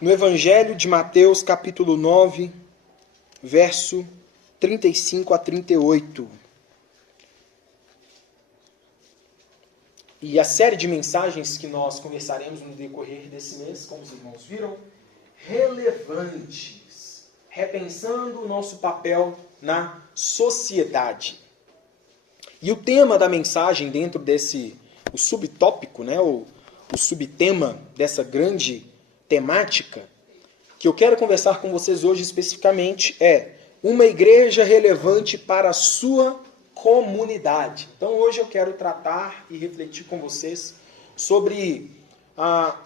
no Evangelho de Mateus, capítulo 9, verso 35 a 38. E a série de mensagens que nós conversaremos no decorrer desse mês, como os irmãos viram, relevantes, repensando o nosso papel na sociedade. E o tema da mensagem dentro desse, o subtópico, o subtema dessa grande temática, que eu quero conversar com vocês hoje especificamente é uma igreja relevante para a sua comunidade. Então hoje eu quero tratar e refletir com vocês sobre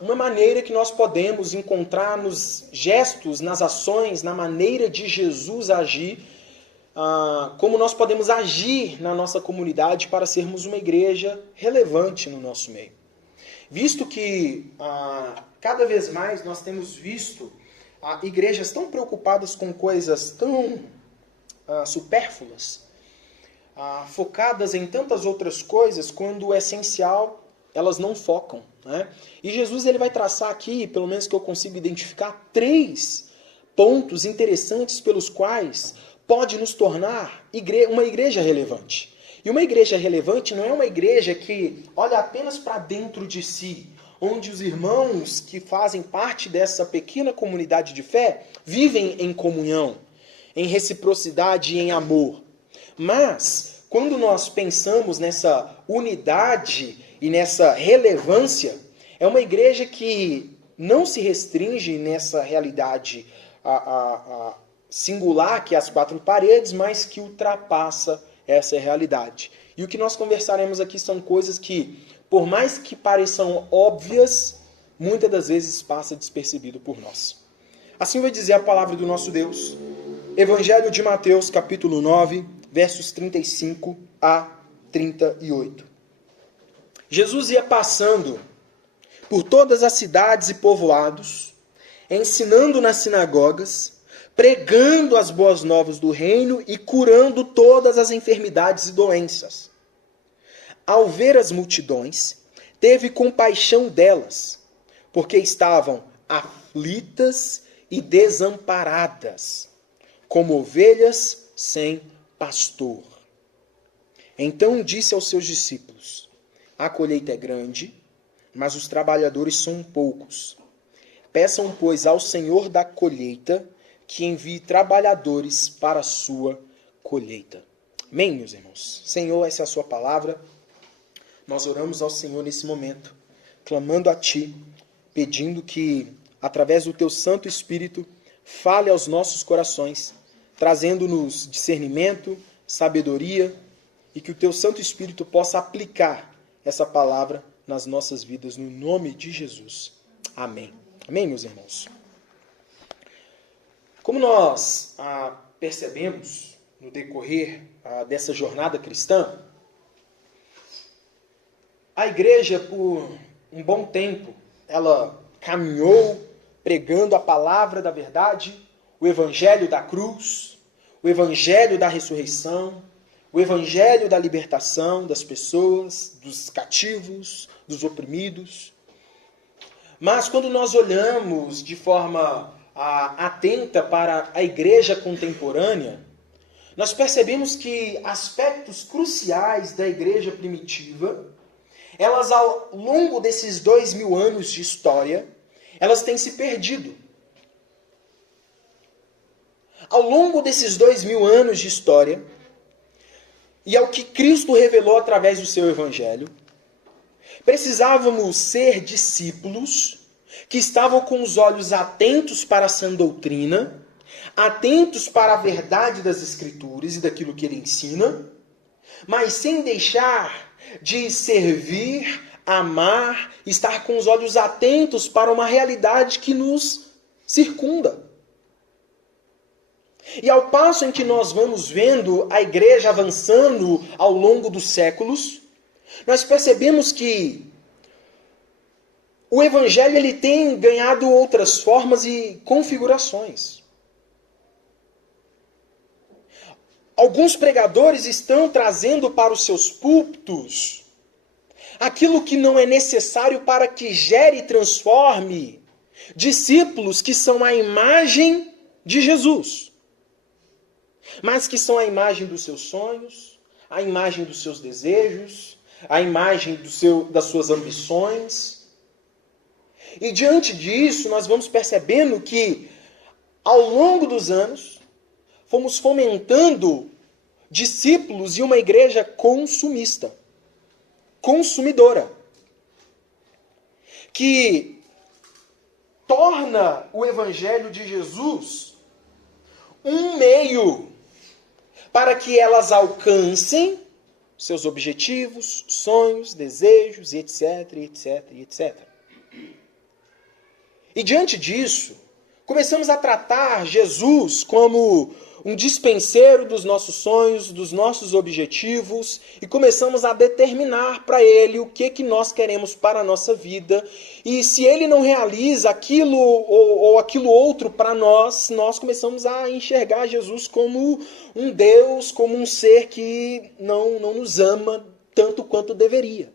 uma maneira que nós podemos encontrar nos gestos, nas ações, na maneira de Jesus agir, como nós podemos agir na nossa comunidade para sermos uma igreja relevante no nosso meio. Visto que cada vez mais nós temos visto igrejas tão preocupadas com coisas tão supérfluas, focadas em tantas outras coisas, quando o essencial elas não focam, né? E Jesus ele vai traçar aqui, pelo menos que eu consigo identificar, 3 pontos interessantes pelos quais pode nos tornar uma igreja relevante. E uma igreja relevante não é uma igreja que olha apenas para dentro de si, onde os irmãos que fazem parte dessa pequena comunidade de fé vivem em comunhão, em reciprocidade e em amor. Mas, quando nós pensamos nessa unidade e nessa relevância, é uma igreja que não se restringe nessa realidade singular, que é as 4 paredes, mas que ultrapassa essa realidade. E o que nós conversaremos aqui são coisas que, por mais que pareçam óbvias, muitas das vezes passa despercebido por nós. Assim vai dizer a palavra do nosso Deus. Evangelho de Mateus, capítulo 9, versos 35 a 38. Jesus ia passando por todas as cidades e povoados, ensinando nas sinagogas, pregando as boas novas do reino e curando todas as enfermidades e doenças. Ao ver as multidões, teve compaixão delas, porque estavam aflitas e desamparadas, como ovelhas sem pastor. Então disse aos seus discípulos: a colheita é grande, mas os trabalhadores são poucos. Peçam, pois, ao Senhor da colheita que envie trabalhadores para a sua colheita. Amém, meus irmãos? Senhor, essa é a sua palavra. Nós oramos ao Senhor nesse momento, clamando a Ti, pedindo que, através do Teu Santo Espírito, fale aos nossos corações, trazendo-nos discernimento, sabedoria, e que o Teu Santo Espírito possa aplicar essa palavra nas nossas vidas, no nome de Jesus. Amém. Amém, meus irmãos? Como nós percebemos no decorrer dessa jornada cristã, a igreja, por um bom tempo, ela caminhou pregando a palavra da verdade, o evangelho da cruz, o evangelho da ressurreição, o evangelho da libertação das pessoas, dos cativos, dos oprimidos. Mas quando nós olhamos de forma atenta para a igreja contemporânea, nós percebemos que aspectos cruciais da igreja primitiva, elas ao longo desses 2000 anos de história, elas têm se perdido. Ao longo desses 2000 anos de história, e ao que Cristo revelou através do seu evangelho, precisávamos ser discípulos que estavam com os olhos atentos para a sã doutrina, atentos para a verdade das Escrituras e daquilo que ele ensina, mas sem deixar de servir, amar, estar com os olhos atentos para uma realidade que nos circunda. E ao passo em que nós vamos vendo a igreja avançando ao longo dos séculos, nós percebemos que o evangelho ele tem ganhado outras formas e configurações. Alguns pregadores estão trazendo para os seus púlpitos aquilo que não é necessário para que gere e transforme Discípulos que são a imagem de Jesus, mas que são a imagem dos seus sonhos, a imagem dos seus desejos, a imagem das suas ambições. E diante disso, nós vamos percebendo que, ao longo dos anos, fomos fomentando discípulos e uma igreja consumista, consumidora, que torna o Evangelho de Jesus um meio para que elas alcancem seus objetivos, sonhos, desejos, etc, etc, etc. E diante disso, começamos a tratar Jesus como um dispenseiro dos nossos sonhos, dos nossos objetivos, e começamos a determinar para ele o que nós queremos para a nossa vida. E se ele não realiza aquilo ou aquilo outro para nós, nós começamos a enxergar Jesus como um Deus, como um ser que não nos ama tanto quanto deveria.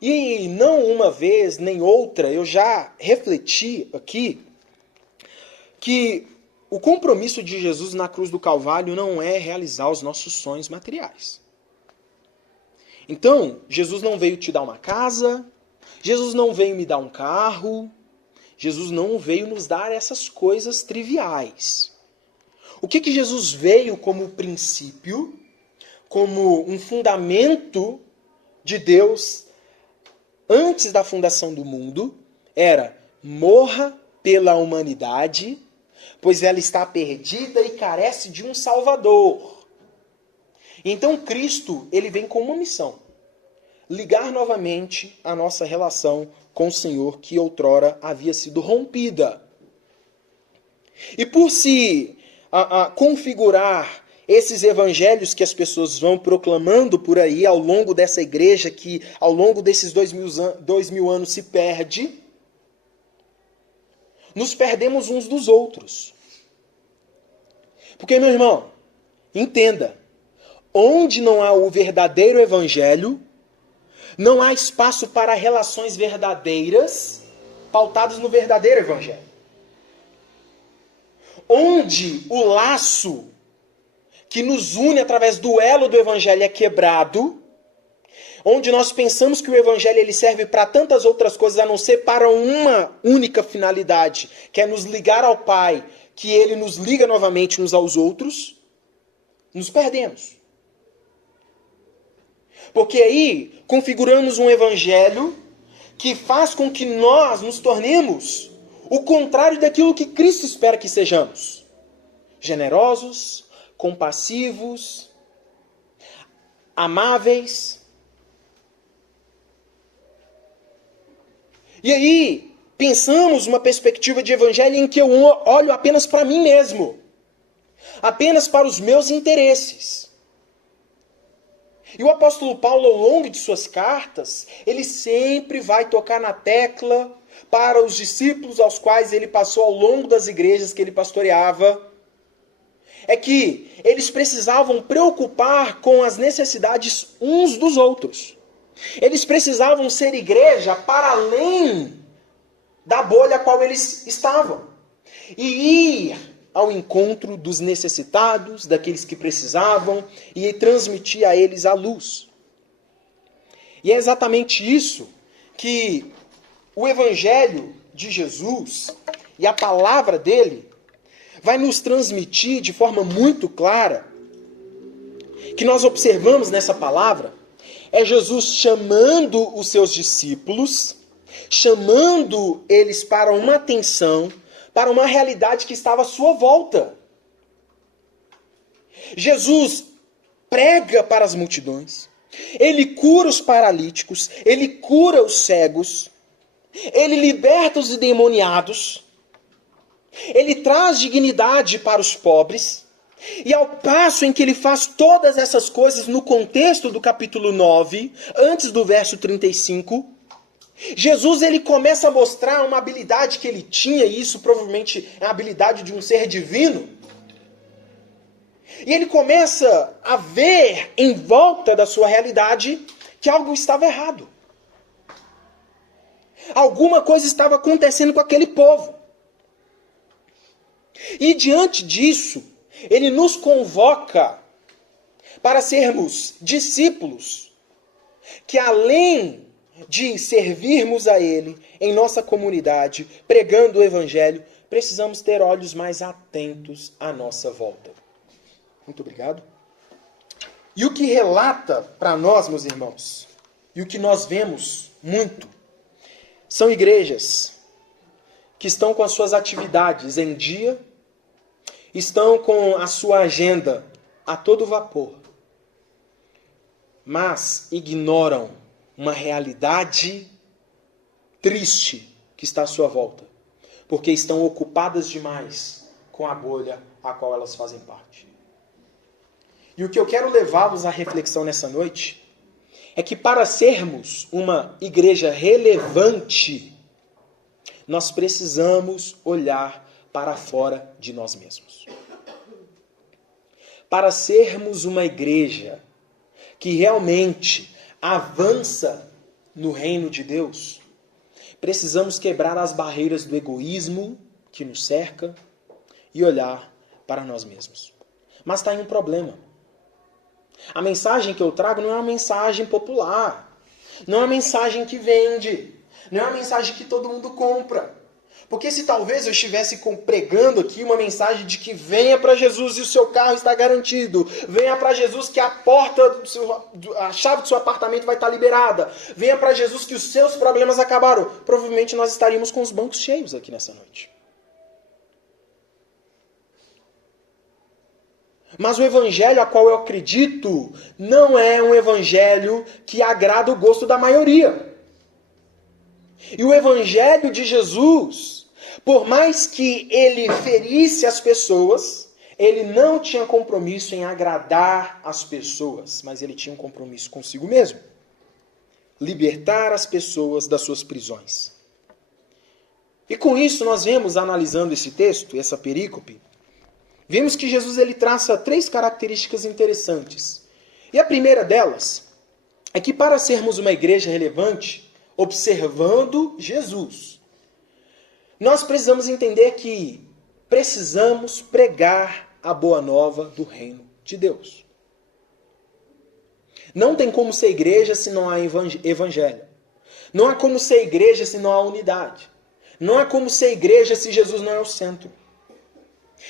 E não uma vez nem outra, eu já refleti aqui que o compromisso de Jesus na cruz do Calvário não é realizar os nossos sonhos materiais. Então, Jesus não veio te dar uma casa, Jesus não veio me dar um carro, Jesus não veio nos dar essas coisas triviais. O que Jesus veio como princípio, como um fundamento de Deus antes da fundação do mundo, era: morra pela humanidade, pois ela está perdida e carece de um Salvador. Então Cristo, ele vem com uma missão: ligar novamente a nossa relação com o Senhor, que outrora havia sido rompida. E por se configurar esses evangelhos que as pessoas vão proclamando por aí ao longo dessa igreja, que ao longo desses 2000 anos se perde, nos perdemos uns dos outros. Porque, meu irmão, entenda, onde não há o verdadeiro evangelho, não há espaço para relações verdadeiras pautadas no verdadeiro evangelho. Onde o laço que nos une através do elo do evangelho é quebrado, onde nós pensamos que o evangelho ele serve para tantas outras coisas a não ser para uma única finalidade, que é nos ligar ao Pai, que ele nos liga novamente uns aos outros, nos perdemos. Porque aí configuramos um evangelho que faz com que nós nos tornemos o contrário daquilo que Cristo espera que sejamos. Generosos, compassivos, amáveis. E aí, pensamos uma perspectiva de evangelho em que eu olho apenas para mim mesmo, apenas para os meus interesses. E o apóstolo Paulo, ao longo de suas cartas, ele sempre vai tocar na tecla para os discípulos aos quais ele passou ao longo das igrejas que ele pastoreava, é que eles precisavam preocupar com as necessidades uns dos outros. Eles precisavam ser igreja para além da bolha a qual eles estavam. E ir ao encontro dos necessitados, daqueles que precisavam, e transmitir a eles a luz. E é exatamente isso que o Evangelho de Jesus e a palavra dele vai nos transmitir de forma muito clara, que nós observamos nessa palavra, é Jesus chamando os seus discípulos, chamando eles para uma atenção, para uma realidade que estava à sua volta. Jesus prega para as multidões, ele cura os paralíticos, ele cura os cegos, ele liberta os endemoniados, ele traz dignidade para os pobres, e ao passo em que ele faz todas essas coisas no contexto do capítulo 9, antes do verso 35, Jesus ele começa a mostrar uma habilidade que ele tinha, e isso provavelmente é a habilidade de um ser divino. E ele começa a ver em volta da sua realidade que algo estava errado. Alguma coisa estava acontecendo com aquele povo. E diante disso, ele nos convoca para sermos discípulos, que além de servirmos a Ele em nossa comunidade, pregando o Evangelho, precisamos ter olhos mais atentos à nossa volta. Muito obrigado. E o que relata para nós, meus irmãos, e o que nós vemos muito, são igrejas que estão com as suas atividades em dia, estão com a sua agenda a todo vapor, mas ignoram uma realidade triste que está à sua volta, porque estão ocupadas demais com a bolha a qual elas fazem parte. E o que eu quero levá-los à reflexão nessa noite é que para sermos uma igreja relevante, nós precisamos olhar para fora de nós mesmos. Para sermos uma igreja que realmente avança no reino de Deus, precisamos quebrar as barreiras do egoísmo que nos cerca e olhar para nós mesmos. Mas está aí um problema. A mensagem que eu trago não é uma mensagem popular, não é uma mensagem que vende, não é uma mensagem que todo mundo compra. Porque se talvez eu estivesse pregando aqui uma mensagem de que venha para Jesus e o seu carro está garantido, venha para Jesus que a a chave do seu apartamento vai estar liberada, venha para Jesus que os seus problemas acabaram, provavelmente nós estaríamos com os bancos cheios aqui nessa noite. Mas o evangelho a qual eu acredito não é um evangelho que agrada o gosto da maioria. E o evangelho de Jesus, por mais que ele ferisse as pessoas, ele não tinha compromisso em agradar as pessoas, mas ele tinha um compromisso consigo mesmo. Libertar as pessoas das suas prisões. E com isso nós vemos, analisando esse texto, essa perícope, vemos que Jesus ele traça 3 características interessantes. E a primeira delas é que para sermos uma igreja relevante, observando Jesus, nós precisamos entender que precisamos pregar a boa nova do reino de Deus. Não tem como ser igreja se não há evangelho. Não há como ser igreja se não há unidade. Não há como ser igreja se Jesus não é o centro.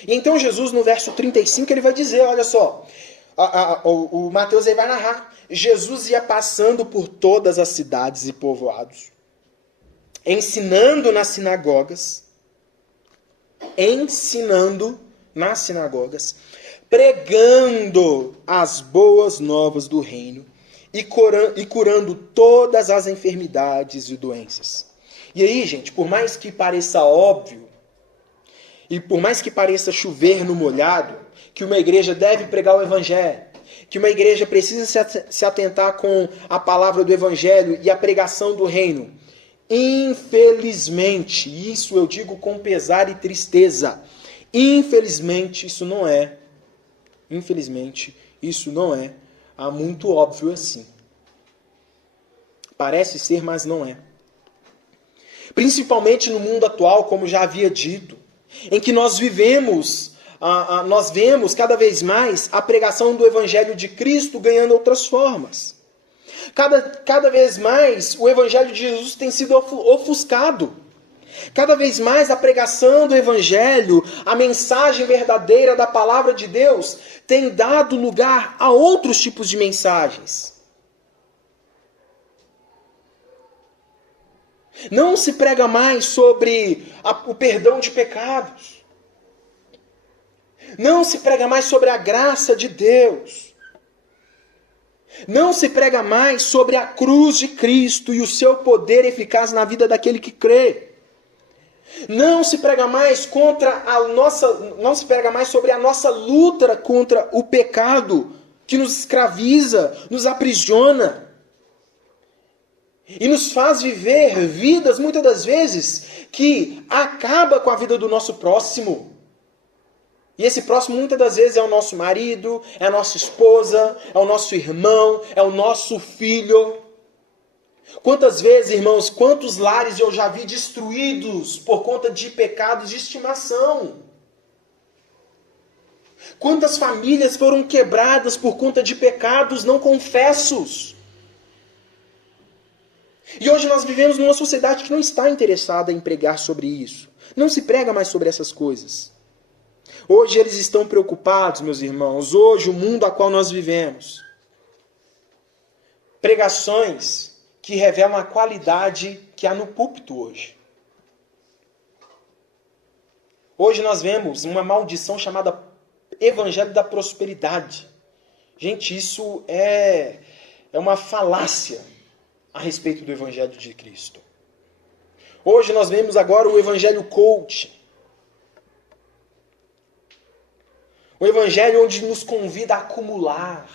E então Jesus, no verso 35, ele vai dizer, olha só, o Mateus aí vai narrar, Jesus ia passando por todas as cidades e povoados, ensinando nas sinagogas, pregando as boas novas do reino e curando todas as enfermidades e doenças. E aí, gente, por mais que pareça óbvio, e por mais que pareça chover no molhado, que uma igreja deve pregar o evangelho, que uma igreja precisa se atentar com a palavra do evangelho e a pregação do reino, infelizmente, isso eu digo com pesar e tristeza, infelizmente isso não é muito óbvio assim. Parece ser, mas não é. Principalmente no mundo atual, como já havia dito, em que nós vivemos, nós vemos cada vez mais a pregação do Evangelho de Cristo ganhando outras formas. Cada vez mais o Evangelho de Jesus tem sido ofuscado. Cada vez mais a pregação do Evangelho, a mensagem verdadeira da palavra de Deus, tem dado lugar a outros tipos de mensagens. Não se prega mais sobre o perdão de pecados. Não se prega mais sobre a graça de Deus. Não se prega mais sobre a cruz de Cristo e o seu poder eficaz na vida daquele que crê. Não se prega mais sobre a nossa luta contra o pecado que nos escraviza, nos aprisiona. E nos faz viver vidas, muitas das vezes, que acaba com a vida do nosso próximo. E esse próximo, muitas das vezes, é o nosso marido, é a nossa esposa, é o nosso irmão, é o nosso filho. Quantas vezes, irmãos, quantos lares eu já vi destruídos por conta de pecados de estimação? Quantas famílias foram quebradas por conta de pecados não confessos? E hoje nós vivemos numa sociedade que não está interessada em pregar sobre isso. Não se prega mais sobre essas coisas. Hoje eles estão preocupados, meus irmãos. Hoje o mundo a qual nós vivemos. Pregações que revelam a qualidade que há no púlpito hoje. Hoje nós vemos uma maldição chamada Evangelho da Prosperidade. Gente, isso é uma falácia a respeito do Evangelho de Cristo. Hoje nós vemos agora o Evangelho coach. O Evangelho onde nos convida a acumular.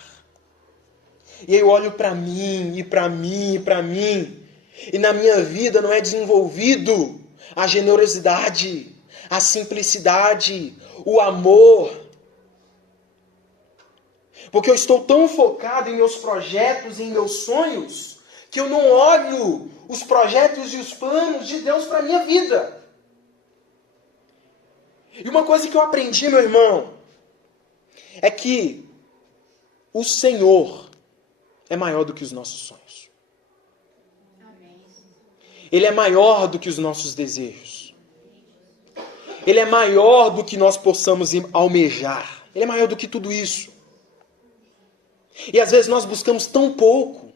E eu olho para mim, e para mim, e para mim. E na minha vida não é desenvolvido a generosidade, a simplicidade, o amor. Porque eu estou tão focado em meus projetos, em meus sonhos, que eu não olho os projetos e os planos de Deus para a minha vida. E uma coisa que eu aprendi, meu irmão, é que o Senhor é maior do que os nossos sonhos. Ele é maior do que os nossos desejos. Ele é maior do que nós possamos almejar. Ele é maior do que tudo isso. E às vezes nós buscamos tão pouco.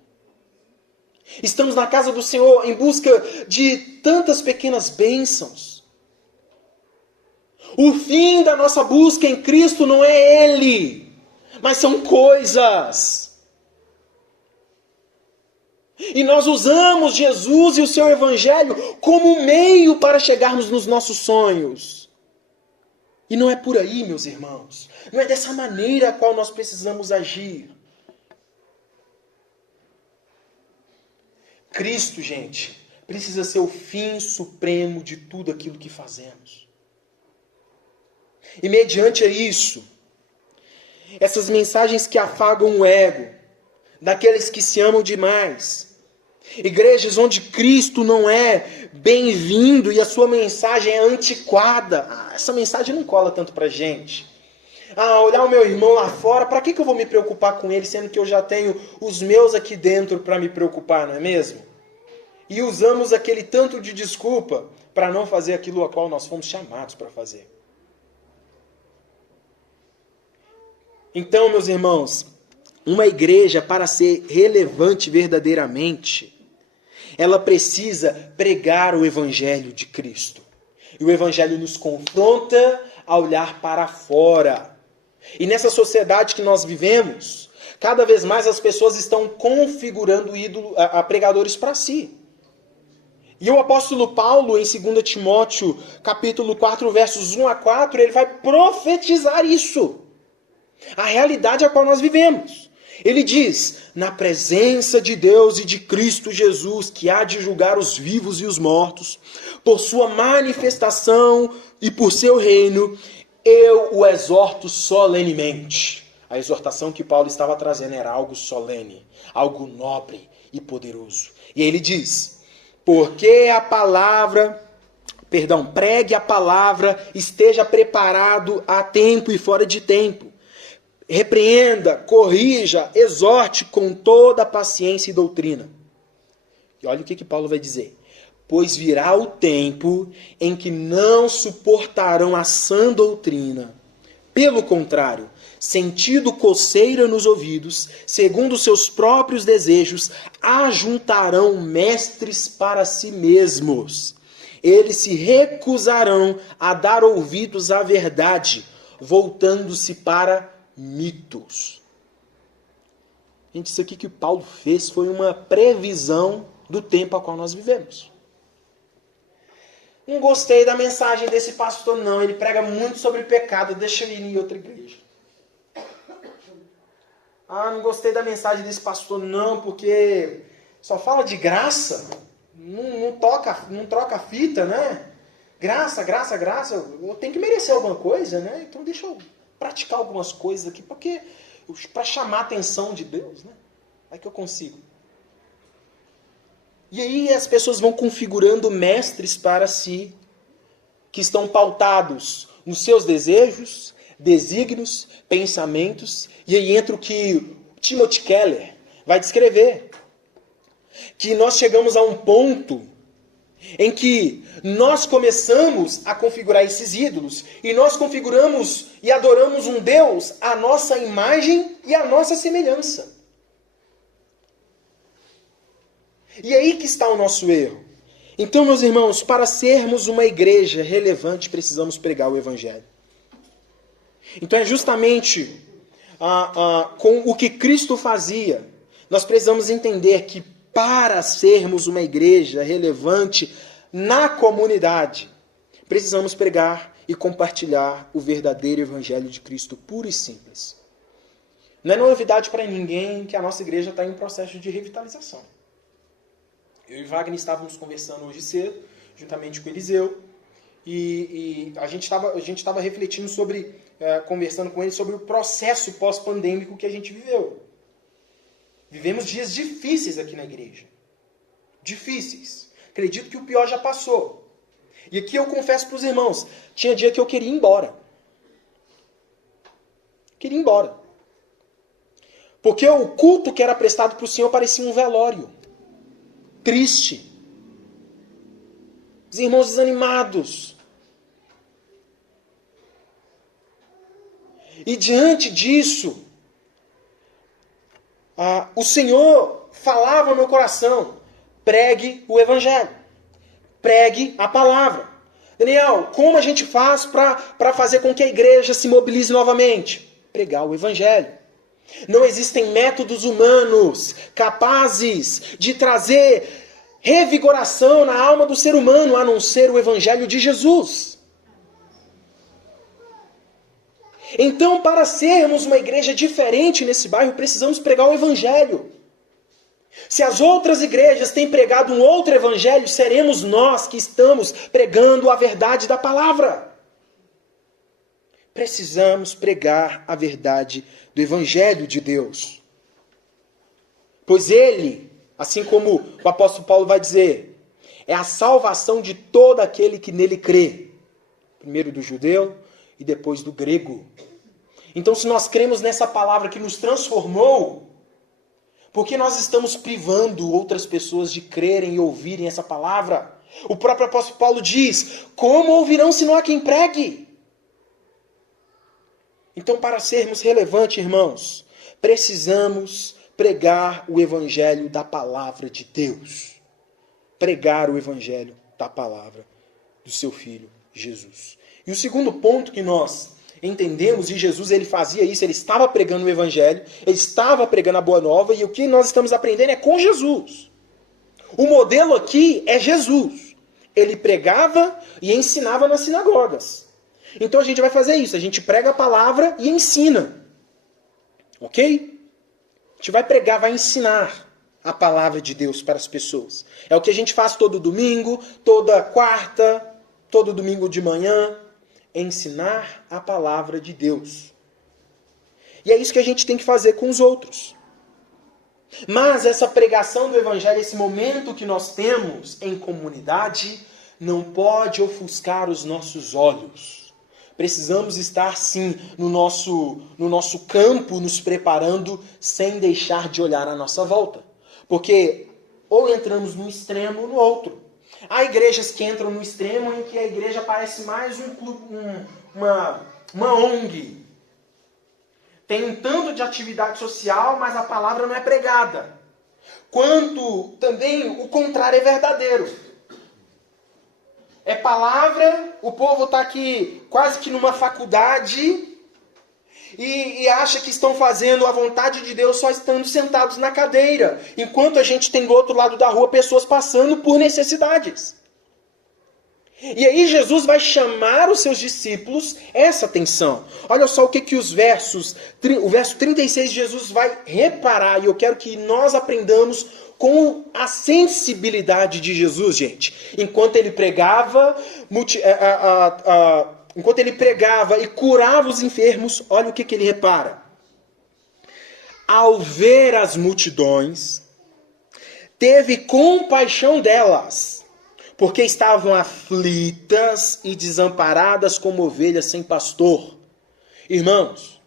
Estamos na casa do Senhor em busca de tantas pequenas bênçãos. O fim da nossa busca em Cristo não é Ele, mas são coisas. E nós usamos Jesus e o seu Evangelho como meio para chegarmos nos nossos sonhos. E não é por aí, meus irmãos. Não é dessa maneira a qual nós precisamos agir. Cristo, gente, precisa ser o fim supremo de tudo aquilo que fazemos. E mediante isso, essas mensagens que afagam o ego, daqueles que se amam demais, igrejas onde Cristo não é bem-vindo e a sua mensagem é antiquada, essa mensagem não cola tanto pra gente. Olhar o meu irmão lá fora, para que eu vou me preocupar com ele, sendo que eu já tenho os meus aqui dentro para me preocupar, não é mesmo? E usamos aquele tanto de desculpa para não fazer aquilo a qual nós fomos chamados para fazer. Então, meus irmãos, uma igreja, para ser relevante verdadeiramente, ela precisa pregar o Evangelho de Cristo. E o Evangelho nos confronta a olhar para fora. E nessa sociedade que nós vivemos, cada vez mais as pessoas estão configurando pregadores para si. E o apóstolo Paulo, em 2 Timóteo, capítulo 4, versos 1 a 4, ele vai profetizar isso. A realidade a qual nós vivemos. Ele diz, na presença de Deus e de Cristo Jesus, que há de julgar os vivos e os mortos, por sua manifestação e por seu reino, eu o exorto solenemente. A exortação que Paulo estava trazendo era algo solene, algo nobre e poderoso. E aí ele diz, pregue a palavra, esteja preparado a tempo e fora de tempo. Repreenda, corrija, exorte com toda paciência e doutrina. E olha o que Paulo vai dizer. Pois virá o tempo em que não suportarão a sã doutrina. Pelo contrário, sentindo coceira nos ouvidos, segundo seus próprios desejos, ajuntarão mestres para si mesmos. Eles se recusarão a dar ouvidos à verdade, voltando-se para mitos. Gente, isso aqui que Paulo fez foi uma previsão do tempo a qual nós vivemos. Não gostei da mensagem desse pastor, não. Ele prega muito sobre pecado. Deixa eu ir em outra igreja. Não gostei da mensagem desse pastor, não, porque só fala de graça. Não troca a fita, né? Graça. Eu tenho que merecer alguma coisa, né? Então deixa eu praticar algumas coisas aqui, para chamar a atenção de Deus, né? É que eu consigo. E aí as pessoas vão configurando mestres para si, que estão pautados nos seus desejos, desígnios, pensamentos. E aí entra o que Timothy Keller vai descrever. Que nós chegamos a um ponto em que nós começamos a configurar esses ídolos. E nós configuramos e adoramos um Deus à nossa imagem e à nossa semelhança. E é aí que está o nosso erro. Então, meus irmãos, para sermos uma igreja relevante, precisamos pregar o Evangelho. Então é justamente com o que Cristo fazia. Nós precisamos entender que para sermos uma igreja relevante na comunidade, precisamos pregar e compartilhar o verdadeiro Evangelho de Cristo, puro e simples. Não é novidade para ninguém que a nossa igreja está em um processo de revitalização. Eu e Wagner estávamos conversando hoje cedo, juntamente com o Eliseu, e a gente estava refletindo sobre, conversando com ele sobre o processo pós-pandêmico que a gente viveu. Vivemos dias difíceis aqui na igreja. Difíceis. Acredito que o pior já passou. E aqui eu confesso para os irmãos, tinha dia que eu queria ir embora. Queria ir embora. Porque o culto que era prestado para o Senhor parecia um velório. Triste. Os irmãos desanimados. E diante disso, o Senhor falava no meu coração: pregue o Evangelho. Pregue a palavra. Daniel, como a gente faz para fazer com que a igreja se mobilize novamente? Pregar o Evangelho. Não existem métodos humanos capazes de trazer revigoração na alma do ser humano, a não ser o Evangelho de Jesus. Então, para sermos uma igreja diferente nesse bairro, precisamos pregar o Evangelho. Se as outras igrejas têm pregado um outro Evangelho, seremos nós que estamos pregando a verdade da palavra. Precisamos pregar a verdade do Evangelho de Deus. Pois ele, assim como o apóstolo Paulo vai dizer, é a salvação de todo aquele que nele crê. Primeiro do judeu e depois do grego. Então, se nós cremos nessa palavra que nos transformou, por que nós estamos privando outras pessoas de crerem e ouvirem essa palavra? O próprio apóstolo Paulo diz: como ouvirão se não há quem pregue? Então, para sermos relevantes, irmãos, precisamos pregar o Evangelho da palavra de Deus. Pregar o Evangelho da palavra do seu Filho, Jesus. E o segundo ponto que nós entendemos, e Jesus ele fazia isso, ele estava pregando o Evangelho, ele estava pregando a Boa Nova, e o que nós estamos aprendendo é com Jesus. O modelo aqui é Jesus. Ele pregava e ensinava nas sinagogas. Então a gente vai fazer isso, a gente prega a palavra e ensina. Ok? A gente vai pregar, vai ensinar a palavra de Deus para as pessoas. É o que a gente faz todo domingo, toda quarta, todo domingo de manhã. Ensinar a palavra de Deus. E é isso que a gente tem que fazer com os outros. Mas essa pregação do Evangelho, esse momento que nós temos em comunidade, não pode ofuscar os nossos olhos. Precisamos estar, sim, no nosso campo, nos preparando, sem deixar de olhar à nossa volta. Porque ou entramos num extremo ou no outro. Há igrejas que entram no extremo em que a igreja parece mais um clube, uma ONG. Tem um tanto de atividade social, mas a palavra não é pregada. Quanto também o contrário é verdadeiro. É palavra, o povo está aqui quase que numa faculdade e acha que estão fazendo a vontade de Deus só estando sentados na cadeira, enquanto a gente tem do outro lado da rua pessoas passando por necessidades. E aí Jesus vai chamar os seus discípulos essa atenção. Olha só o que o verso 36 Jesus vai reparar, e eu quero que nós aprendamos com a sensibilidade de Jesus, gente. Enquanto ele pregava, e curava os enfermos, olha o que ele repara. Ao ver as multidões, teve compaixão delas, porque estavam aflitas e desamparadas como ovelhas sem pastor. Irmãos,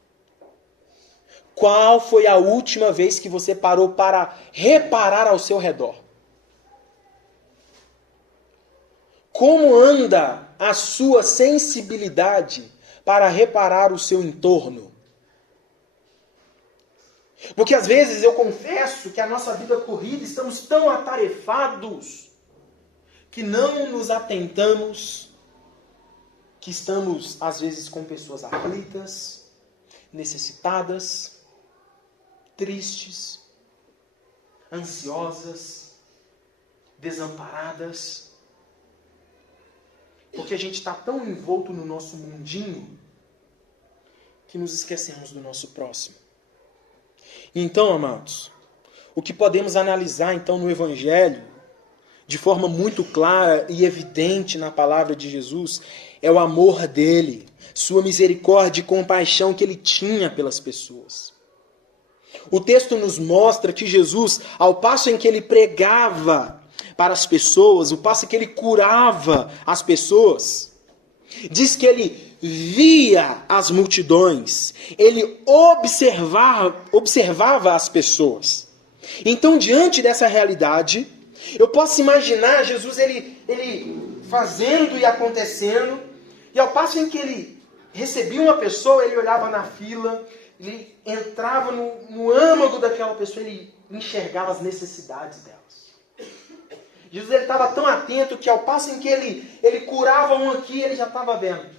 qual foi a última vez que você parou para reparar ao seu redor? Como anda a sua sensibilidade para reparar o seu entorno? Porque às vezes eu confesso que a nossa vida corrida, estamos tão atarefados que não nos atentamos que estamos às vezes com pessoas aflitas, necessitadas, tristes, ansiosas, desamparadas. Porque a gente está tão envolto no nosso mundinho que nos esquecemos do nosso próximo. Então, amados, o que podemos analisar então no Evangelho, de forma muito clara e evidente na palavra de Jesus, é o amor dele, sua misericórdia e compaixão que ele tinha pelas pessoas. O texto nos mostra que Jesus, ao passo em que ele pregava para as pessoas, o passo em que ele curava as pessoas, diz que ele via as multidões, ele observava as pessoas. Então, diante dessa realidade, eu posso imaginar Jesus ele fazendo e acontecendo, e ao passo em que ele recebia uma pessoa, ele olhava na fila, ele entrava no âmago daquela pessoa, ele enxergava as necessidades delas. Jesus estava tão atento que ao passo em que ele curava um aqui, ele já estava vendo.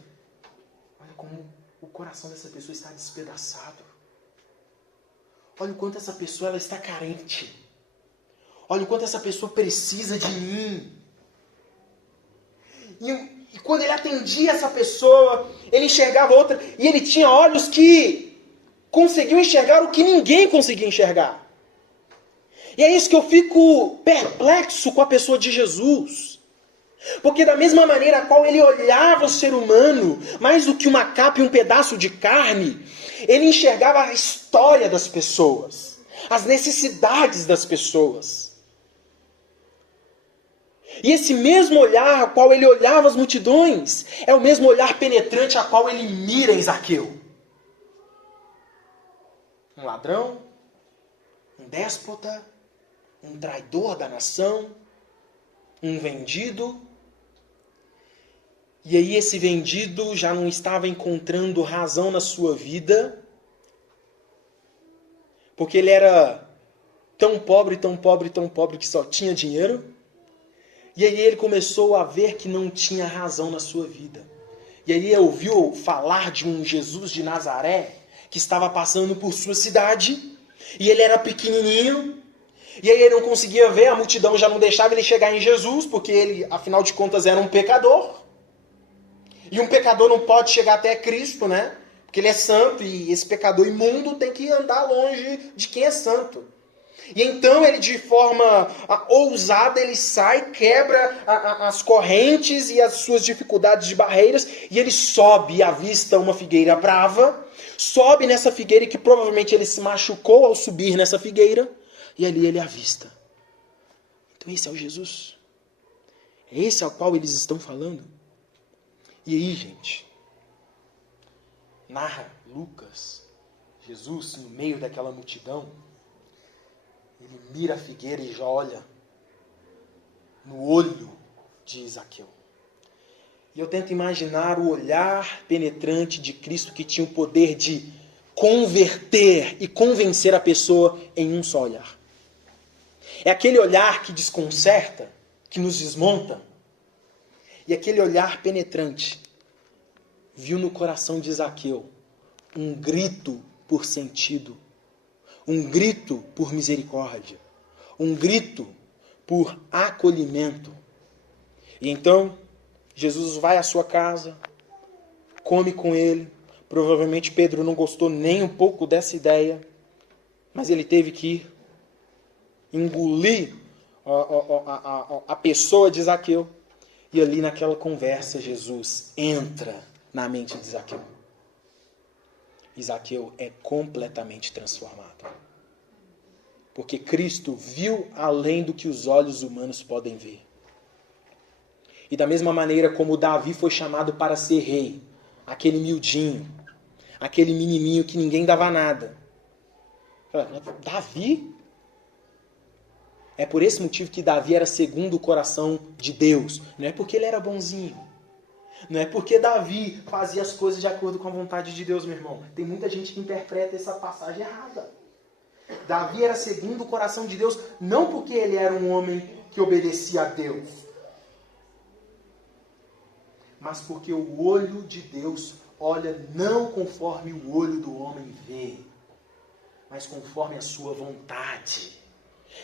Olha como o coração dessa pessoa está despedaçado. Olha o quanto essa pessoa ela está carente. Olha o quanto essa pessoa precisa de mim. E quando ele atendia essa pessoa, ele enxergava outra. E ele tinha olhos que conseguiam enxergar o que ninguém conseguia enxergar. E é isso que eu fico perplexo com a pessoa de Jesus. Porque da mesma maneira a qual ele olhava o ser humano, mais do que uma capa e um pedaço de carne, ele enxergava a história das pessoas, as necessidades das pessoas. E esse mesmo olhar a qual ele olhava as multidões, é o mesmo olhar penetrante a qual ele mira em Zaqueu. Um ladrão, um déspota, um traidor da nação, um vendido. E aí esse vendido já não estava encontrando razão na sua vida, porque ele era tão pobre, tão pobre, tão pobre que só tinha dinheiro. E aí ele começou a ver que não tinha razão na sua vida. E aí ele ouviu falar de um Jesus de Nazaré que estava passando por sua cidade, e ele era pequenininho. E aí ele não conseguia ver, a multidão já não deixava ele chegar em Jesus, porque ele, afinal de contas, era um pecador. E um pecador não pode chegar até Cristo, né? Porque ele é santo, e esse pecador imundo tem que andar longe de quem é santo. E então ele, de forma ousada, ele sai, quebra as correntes e as suas dificuldades de barreiras, e ele sobe e avista uma figueira brava, sobe nessa figueira que provavelmente ele se machucou ao subir nessa figueira, e ali ele avista. Então esse é o Jesus. É esse ao qual eles estão falando. E aí, gente, narra Lucas, Jesus no meio daquela multidão, ele mira a figueira e já olha no olho de Zaqueu. E eu tento imaginar o olhar penetrante de Cristo que tinha o poder de converter e convencer a pessoa em um só olhar. É aquele olhar que desconcerta, que nos desmonta. E aquele olhar penetrante viu no coração de Zaqueu um grito por sentido, um grito por misericórdia, um grito por acolhimento. E então, Jesus vai à sua casa, come com ele. Provavelmente Pedro não gostou nem um pouco dessa ideia, mas ele teve que engolir a pessoa de Zaqueu. E ali naquela conversa, Jesus entra na mente de Zaqueu. E Zaqueu é completamente transformado. Porque Cristo viu além do que os olhos humanos podem ver. E da mesma maneira como Davi foi chamado para ser rei, aquele miudinho, aquele menininho que ninguém dava nada. Davi? É por esse motivo que Davi era segundo o coração de Deus. Não é porque ele era bonzinho. Não é porque Davi fazia as coisas de acordo com a vontade de Deus, meu irmão. Tem muita gente que interpreta essa passagem errada. Davi era segundo o coração de Deus, não porque ele era um homem que obedecia a Deus, mas porque o olho de Deus olha não conforme o olho do homem vê, mas conforme a sua vontade.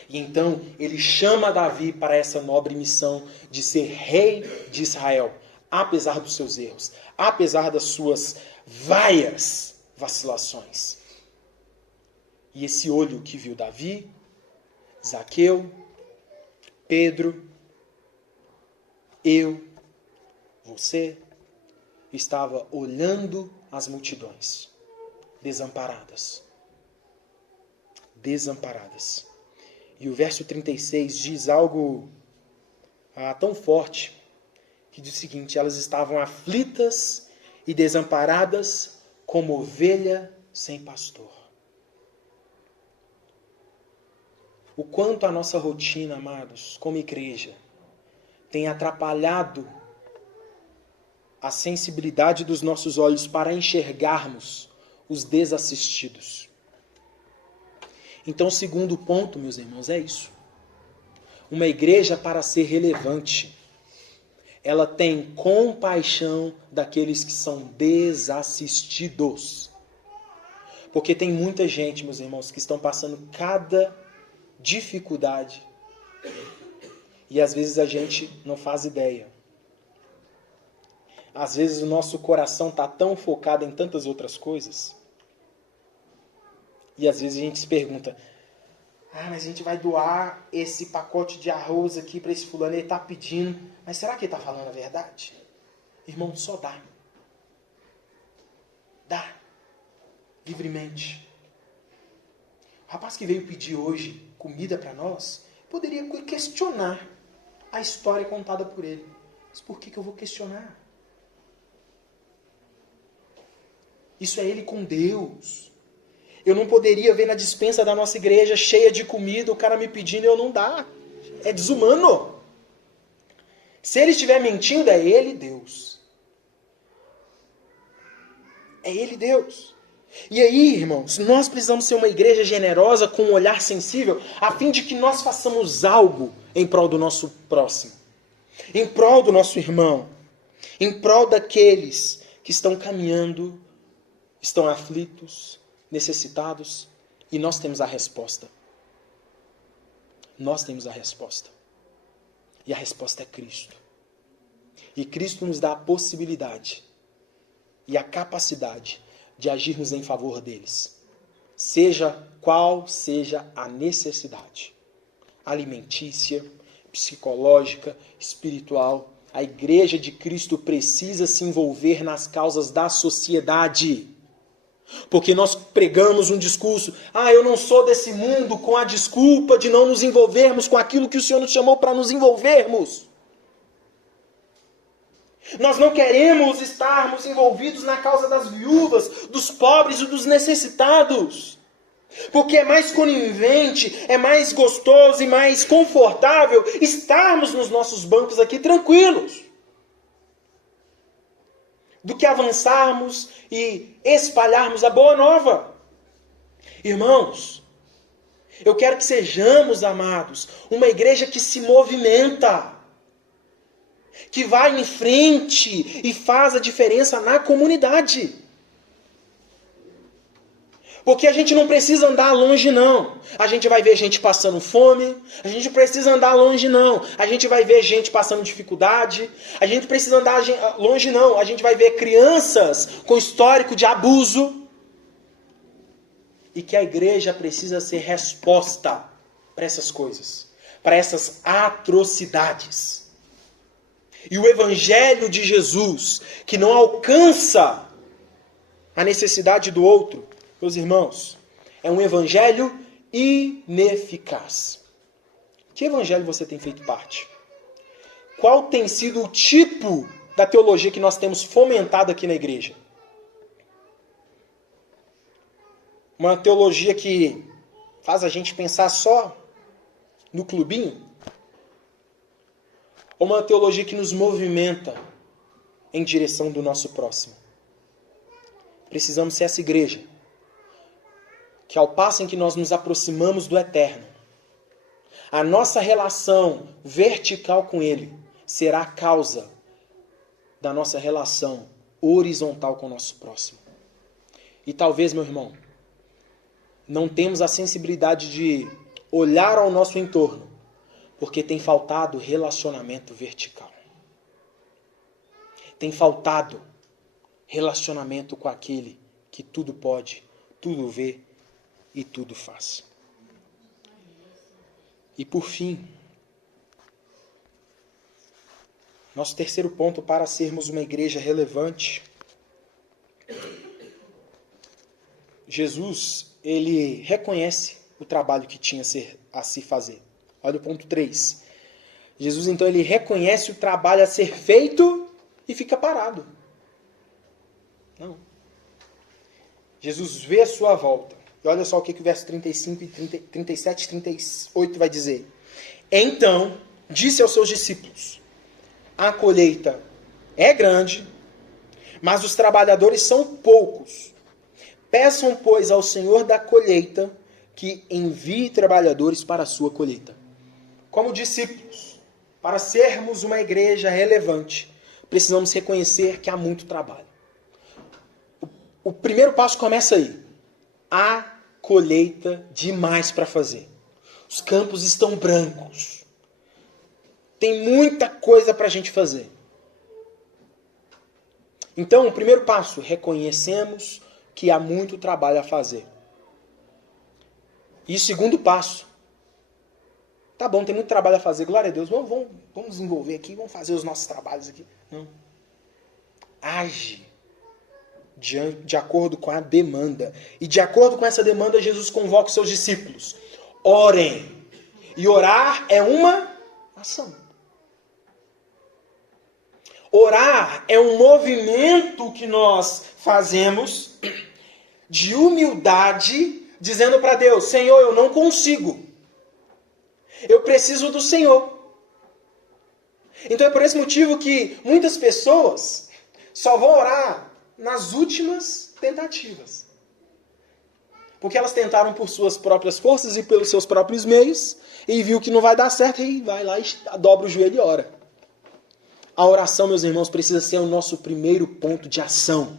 E então ele chama Davi para essa nobre missão de ser rei de Israel, apesar dos seus erros, apesar das suas várias vacilações. E esse olho que viu Davi, Zaqueu, Pedro, eu, você, estava olhando as multidões, desamparadas. Desamparadas. E o verso 36 diz algo tão forte, que diz o seguinte: elas estavam aflitas e desamparadas como ovelha sem pastor. O quanto a nossa rotina, amados, como igreja, tem atrapalhado a sensibilidade dos nossos olhos para enxergarmos os desassistidos. Então, o segundo ponto, meus irmãos, é isso. Uma igreja, para ser relevante, ela tem compaixão daqueles que são desassistidos. Porque tem muita gente, meus irmãos, que estão passando cada dificuldade. E às vezes a gente não faz ideia. Às vezes o nosso coração está tão focado em tantas outras coisas. E às vezes a gente se pergunta: mas a gente vai doar esse pacote de arroz aqui para esse fulano, ele está pedindo, mas será que ele está falando a verdade? Irmão, só dá. Dá. Livremente. O rapaz que veio pedir hoje comida para nós, poderia questionar a história contada por ele. Mas por que eu vou questionar? Isso é ele com Deus. Eu não poderia ver na despensa da nossa igreja cheia de comida, o cara me pedindo e eu não dar. É desumano. Se ele estiver mentindo, é ele Deus. É ele Deus. E aí, irmãos, nós precisamos ser uma igreja generosa, com um olhar sensível, a fim de que nós façamos algo em prol do nosso próximo, em prol do nosso irmão, em prol daqueles que estão caminhando, estão aflitos, necessitados, e nós temos a resposta. Nós temos a resposta. E a resposta é Cristo. E Cristo nos dá a possibilidade e a capacidade de agirmos em favor deles, seja qual seja a necessidade, alimentícia, psicológica, espiritual. A igreja de Cristo precisa se envolver nas causas da sociedade, porque nós pregamos um discurso: eu não sou desse mundo, com a desculpa de não nos envolvermos com aquilo que o Senhor nos chamou para nos envolvermos. Nós não queremos estarmos envolvidos na causa das viúvas, dos pobres e dos necessitados. Porque é mais conivente, é mais gostoso e mais confortável estarmos nos nossos bancos aqui tranquilos, do que avançarmos e espalharmos a boa nova. Irmãos, eu quero que sejamos, amados, uma igreja que se movimenta, que vai em frente e faz a diferença na comunidade. Porque a gente não precisa andar longe, não. A gente vai ver gente passando fome. A gente não precisa andar longe, não. A gente vai ver gente passando dificuldade. A gente não precisa andar longe, não. A gente vai ver crianças com histórico de abuso. E que a igreja precisa ser resposta para essas coisas, para essas atrocidades. E o evangelho de Jesus, que não alcança a necessidade do outro, meus irmãos, é um evangelho ineficaz. Que evangelho você tem feito parte? Qual tem sido o tipo da teologia que nós temos fomentado aqui na igreja? Uma teologia que faz a gente pensar só no clubinho? Ou uma teologia que nos movimenta em direção do nosso próximo? Precisamos ser essa igreja que, ao passo em que nós nos aproximamos do eterno, a nossa relação vertical com Ele será a causa da nossa relação horizontal com o nosso próximo. E talvez, meu irmão, não temos a sensibilidade de olhar ao nosso entorno, porque tem faltado relacionamento vertical. Tem faltado relacionamento com aquele que tudo pode, tudo vê e tudo faz. E por fim, nosso terceiro ponto para sermos uma igreja relevante. Jesus, ele reconhece o trabalho que tinha a se fazer. Olha o ponto 3. Jesus, então, ele reconhece o trabalho a ser feito e fica parado. Não. Jesus vê a sua volta. E olha só o que o verso 35, 37 e 38 vai dizer. Então, disse aos seus discípulos: a colheita é grande, mas os trabalhadores são poucos. Peçam, pois, ao Senhor da colheita que envie trabalhadores para a sua colheita. Como discípulos, para sermos uma igreja relevante, precisamos reconhecer que há muito trabalho. O primeiro passo começa aí. Há colheita demais para fazer. Os campos estão brancos. Tem muita coisa para a gente fazer. Então, o primeiro passo, reconhecemos que há muito trabalho a fazer. E o segundo passo, tá bom, tem muito trabalho a fazer, glória a Deus, vamos desenvolver aqui, vamos fazer os nossos trabalhos aqui. Não. Age de acordo com a demanda. E de acordo com essa demanda, Jesus convoca os seus discípulos. Orem. E orar é uma ação. Orar é um movimento que nós fazemos de humildade, dizendo para Deus: Senhor, eu não consigo. Eu preciso do Senhor. Então é por esse motivo que muitas pessoas só vão orar nas últimas tentativas. Porque elas tentaram por suas próprias forças e pelos seus próprios meios, e viu que não vai dar certo, e vai lá e dobra o joelho e ora. A oração, meus irmãos, precisa ser o nosso primeiro ponto de ação.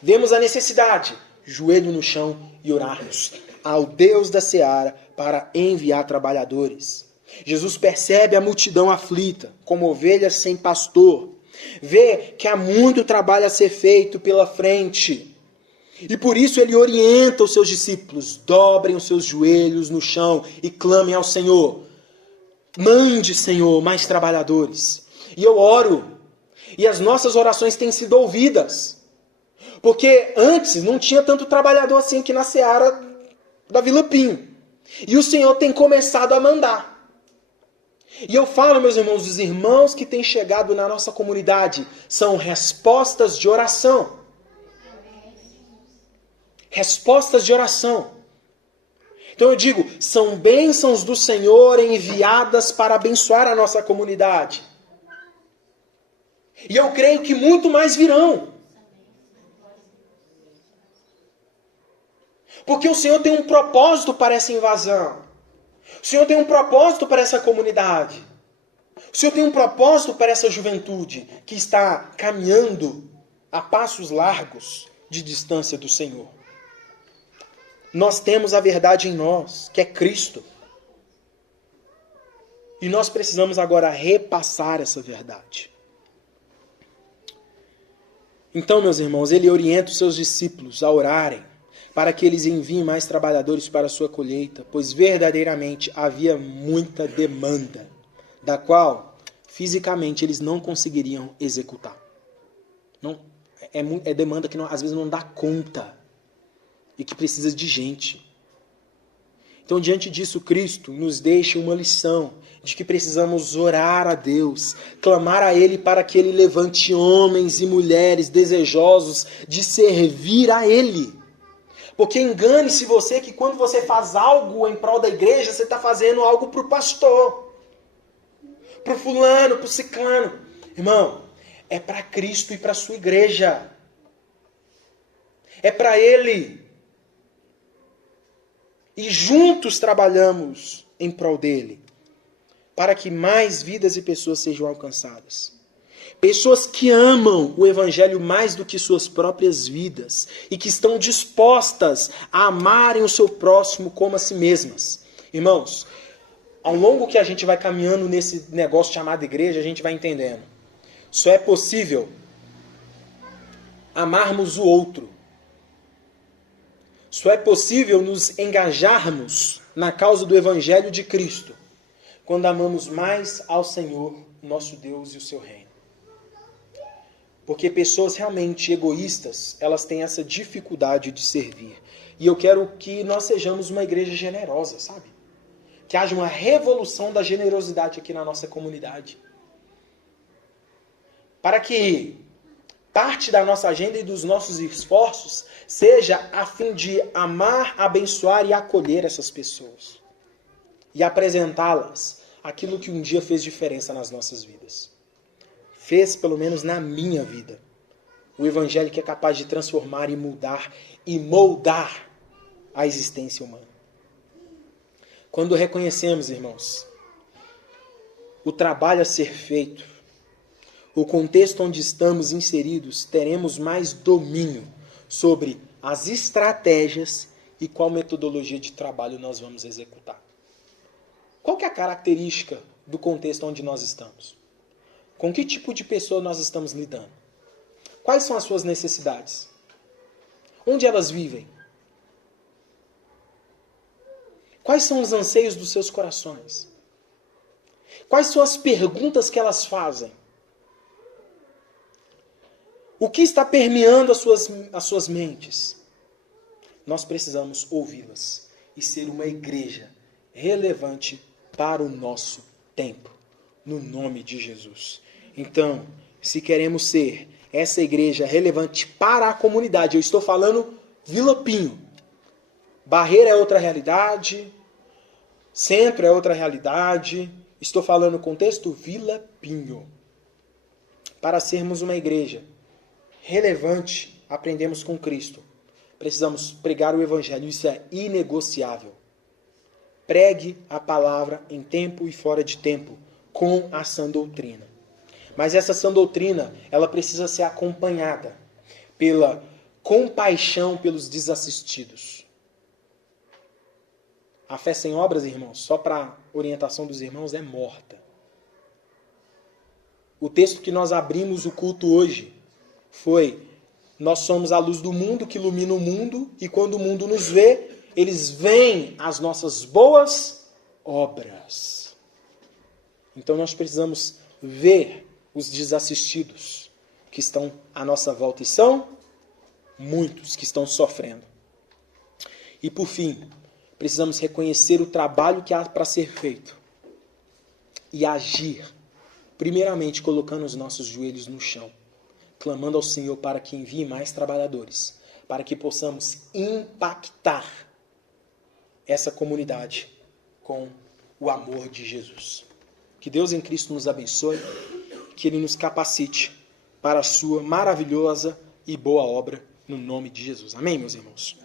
Vemos a necessidade, joelho no chão e orarmos ao Deus da seara para enviar trabalhadores. Jesus percebe a multidão aflita, como ovelhas sem pastor. Vê que há muito trabalho a ser feito pela frente. E por isso ele orienta os seus discípulos: dobrem os seus joelhos no chão e clamem ao Senhor. Mande, Senhor, mais trabalhadores. E eu oro. E as nossas orações têm sido ouvidas. Porque antes não tinha tanto trabalhador assim aqui na seara da Vila Pinho. E o Senhor tem começado a mandar. E eu falo, meus irmãos, os irmãos que têm chegado na nossa comunidade são respostas de oração. Respostas de oração. Então eu digo, são bênçãos do Senhor enviadas para abençoar a nossa comunidade. E eu creio que muito mais virão. Porque o Senhor tem um propósito para essa invasão. O Senhor tem um propósito para essa comunidade. O Senhor tem um propósito para essa juventude que está caminhando a passos largos de distância do Senhor. Nós temos a verdade em nós, que é Cristo. E nós precisamos agora repassar essa verdade. Então, meus irmãos, ele orienta os seus discípulos a orarem para que eles enviem mais trabalhadores para a sua colheita, pois verdadeiramente havia muita demanda, da qual fisicamente eles não conseguiriam executar. Não, é demanda que às vezes não dá conta e que precisa de gente. Então, diante disso, Cristo nos deixa uma lição de que precisamos orar a Deus, clamar a Ele para que Ele levante homens e mulheres desejosos de servir a Ele. Porque engane-se você que quando você faz algo em prol da igreja, você está fazendo algo para o pastor, para o fulano, para o ciclano. Irmão, é para Cristo e para a sua igreja. É para Ele. E juntos trabalhamos em prol dele, para que mais vidas e pessoas sejam alcançadas. Pessoas que amam o Evangelho mais do que suas próprias vidas e que estão dispostas a amarem o seu próximo como a si mesmas. Irmãos, ao longo que a gente vai caminhando nesse negócio chamado igreja, a gente vai entendendo. Só é possível amarmos o outro. Só é possível nos engajarmos na causa do Evangelho de Cristo quando amamos mais ao Senhor, nosso Deus e o seu reino. Porque pessoas realmente egoístas, elas têm essa dificuldade de servir. E eu quero que nós sejamos uma igreja generosa, sabe? Que haja uma revolução da generosidade aqui na nossa comunidade. Para que parte da nossa agenda e dos nossos esforços seja a fim de amar, abençoar e acolher essas pessoas. E apresentá-las aquilo que um dia fez diferença nas nossas vidas. Fez, pelo menos na minha vida. O Evangelho que é capaz de transformar e mudar e moldar a existência humana. Quando reconhecemos, irmãos, o trabalho a ser feito, o contexto onde estamos inseridos, teremos mais domínio sobre as estratégias e qual metodologia de trabalho nós vamos executar. Qual que é a característica do contexto onde nós estamos? Com que tipo de pessoa nós estamos lidando? Quais são as suas necessidades? Onde elas vivem? Quais são os anseios dos seus corações? Quais são as perguntas que elas fazem? O que está permeando as suas mentes? Nós precisamos ouvi-las e ser uma igreja relevante para o nosso tempo, no nome de Jesus. Então, se queremos ser essa igreja relevante para a comunidade, eu estou falando Vila Pinho. Barreira é outra realidade, Centro é outra realidade, estou falando contexto Vila Pinho. Para sermos uma igreja relevante, aprendemos com Cristo. Precisamos pregar o Evangelho, isso é inegociável. Pregue a palavra em tempo e fora de tempo, com a sã doutrina. Mas essa sã doutrina, ela precisa ser acompanhada pela compaixão pelos desassistidos. A fé sem obras, irmãos, só para orientação dos irmãos, é morta. O texto que nós abrimos o culto hoje foi: nós somos a luz do mundo que ilumina o mundo, e quando o mundo nos vê, eles veem as nossas boas obras. Então nós precisamos ver os desassistidos que estão à nossa volta, e são muitos que estão sofrendo. E por fim, precisamos reconhecer o trabalho que há para ser feito e agir, primeiramente colocando os nossos joelhos no chão, clamando ao Senhor para que envie mais trabalhadores, para que possamos impactar essa comunidade com o amor de Jesus. Que Deus em Cristo nos abençoe, que Ele nos capacite para a sua maravilhosa e boa obra, no nome de Jesus. Amém, meus irmãos?